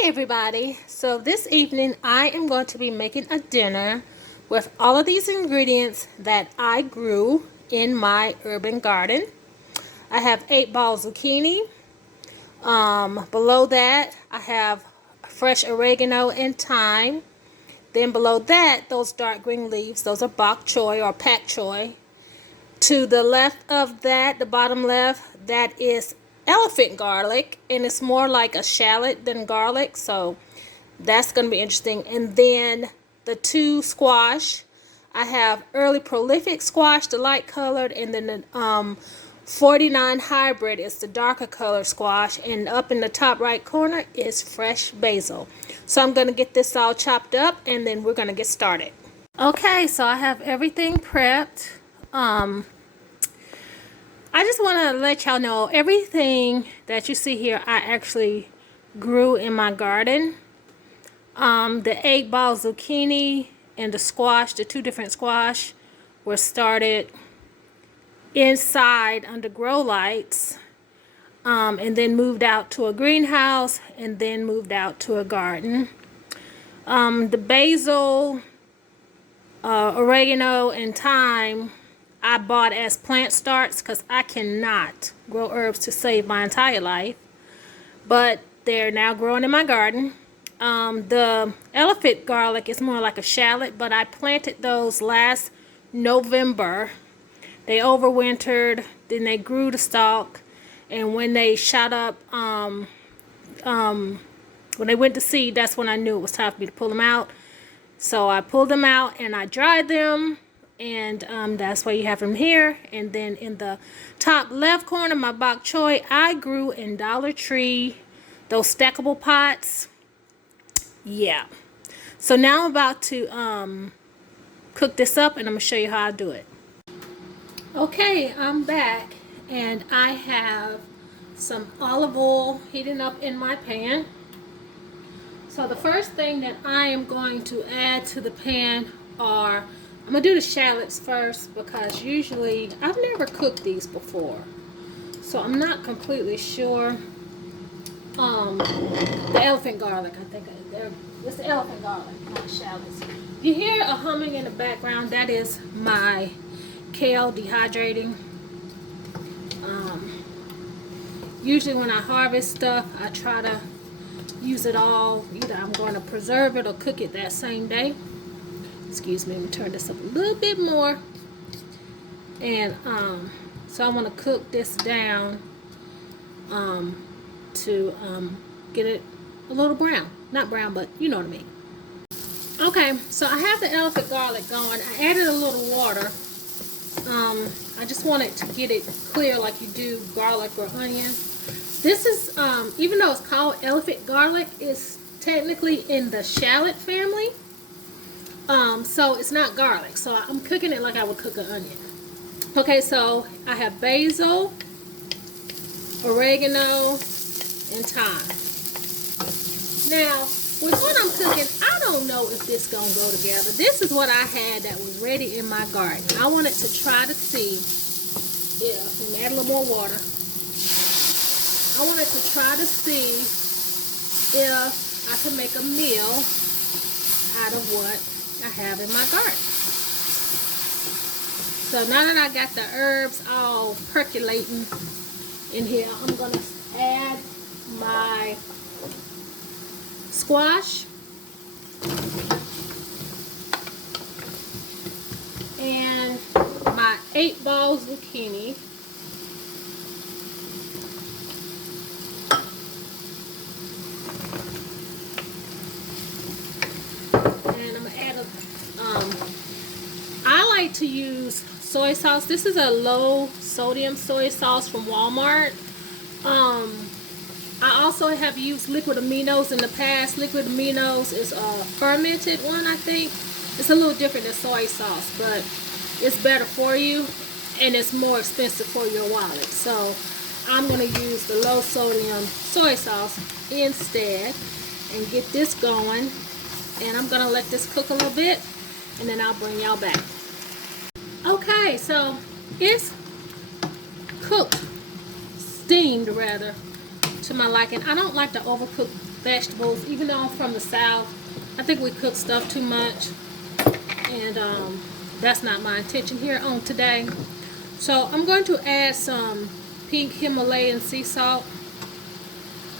Hey everybody, so this evening I am going to be making a dinner with all of these ingredients that I grew in my urban garden. I have 8-ball zucchini. Below that I have fresh oregano and thyme. Then below that, those dark green leaves, those are bok choy or pak choy. To the left of that, the bottom left, that is elephant garlic, and it's more like a shallot than garlic, so that's going to be interesting. And then the two squash, I have early prolific squash, the light colored, and then the 49 hybrid is the darker colored squash, and up in the top right corner is fresh basil. So I'm going to get this all chopped up and then we're going to get started. Okay, so I have everything prepped. I just want to let y'all know everything that you see here I actually grew in my garden. The 8-ball zucchini and the squash, the two different squash, were started inside under grow lights, and then moved out to a greenhouse, and then moved out to a garden. The basil, oregano, and thyme I bought as plant starts because I cannot grow herbs to save my entire life, but they're now growing in my garden. The elephant garlic is more like a shallot, but I planted those last November. They overwintered, then they grew the stalk, and when they shot up, when they went to seed, that's when I knew it was time for me to pull them out. So I pulled them out and I dried them, and that's why you have them here. And then in the top left corner, my bok choy, I grew in Dollar Tree, those stackable pots. Yeah. So now I'm about to cook this up, and I'm going to show you how I do it. Okay, I'm back, and I have some olive oil heating up in my pan. So the first thing that I am going to add to the pan are, I'm going to do the shallots first because usually I've never cooked these before. So I'm not completely sure. The elephant garlic, I think it's the elephant garlic, not shallots. You hear a humming in the background, that is my kale dehydrating. Usually when I harvest stuff, I try to use it all. Either I'm going to preserve it or cook it that same day. Excuse me, let me turn this up a little bit more. And so I want to cook this down to get it a little brown. Not brown, but you know what I mean. Okay, so I have the elephant garlic going. I added a little water. I just want it to get it clear like you do garlic or onion. This is, even though it's called elephant garlic, it's technically in the shallot family. So it's not garlic. So I'm cooking it like I would cook an onion. Okay, so I have basil, oregano, and thyme. Now, with what I'm cooking, I don't know if this is going to go together. This is what I had that was ready in my garden. I wanted to try to see if, and add a little more water. I wanted to try to see if I could make a meal out of what I have in my garden. So now that I got the herbs all percolating in here, I'm going to add my squash and my 8-ball zucchini. And I'm going to add I like to use soy sauce. This is a low sodium soy sauce from Walmart. I also have used liquid aminos in the past. Liquid aminos is a fermented one, I think. It's a little different than soy sauce, but it's better for you and it's more expensive for your wallet. So I'm going to use the low sodium soy sauce instead and get this going. And I'm going to let this cook a little bit and then I'll bring y'all back. Okay, so it's cooked, steamed rather, to my liking. I don't like to overcook vegetables, even though I'm from the South. I think we cook stuff too much, and that's not my intention here on today. So I'm going to add some pink Himalayan sea salt.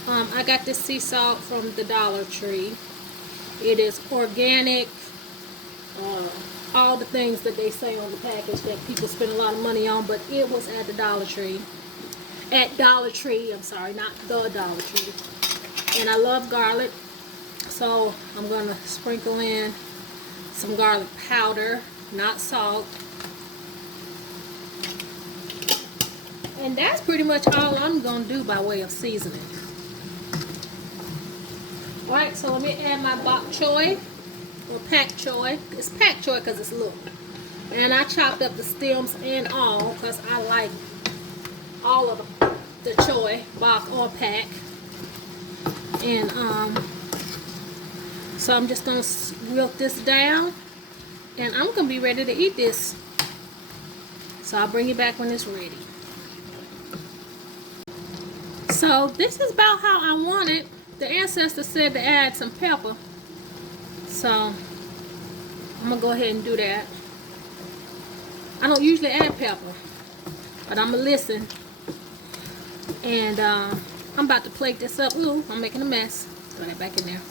I got this sea salt from the Dollar Tree. It is organic, all the things that they say on the package that people spend a lot of money on, but it was at the Dollar Tree. At Dollar Tree, I'm sorry, not the Dollar Tree. And I love garlic, so I'm going to sprinkle in some garlic powder, not salt. And that's pretty much all I'm going to do by way of seasoning. Alright, so let me add my bok choy, or pak choy. It's pak choy because it's little. And I chopped up the stems and all because I like all of the choy, bok or pak. And so I'm just going to wilt this down, and I'm going to be ready to eat this. So I'll bring you back when it's ready. So this is about how I want it. The ancestor said to add some pepper, so I'm gonna go ahead and do that. I don't usually add pepper, but I'm gonna listen. And I'm about to plate this up. Ooh, I'm making a mess. Throw that back in there,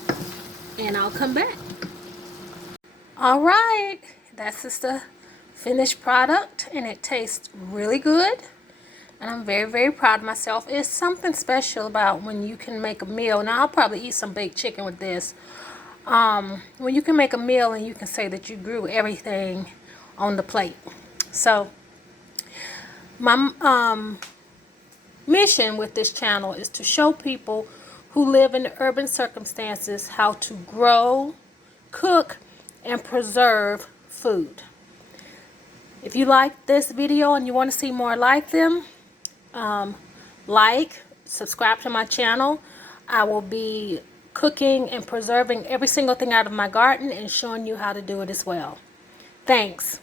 and I'll come back. All right, that's just the finished product, and it tastes really good. And I'm very, very proud of myself. It's something special about when you can make a meal. Now, I'll probably eat some baked chicken with this. When you can make a meal and you can say that you grew everything on the plate. So, my mission with this channel is to show people who live in urban circumstances how to grow, cook, and preserve food. If you like this video and you want to see more like them, subscribe to my channel. I will be cooking and preserving every single thing out of my garden and showing you how to do it as well. Thanks.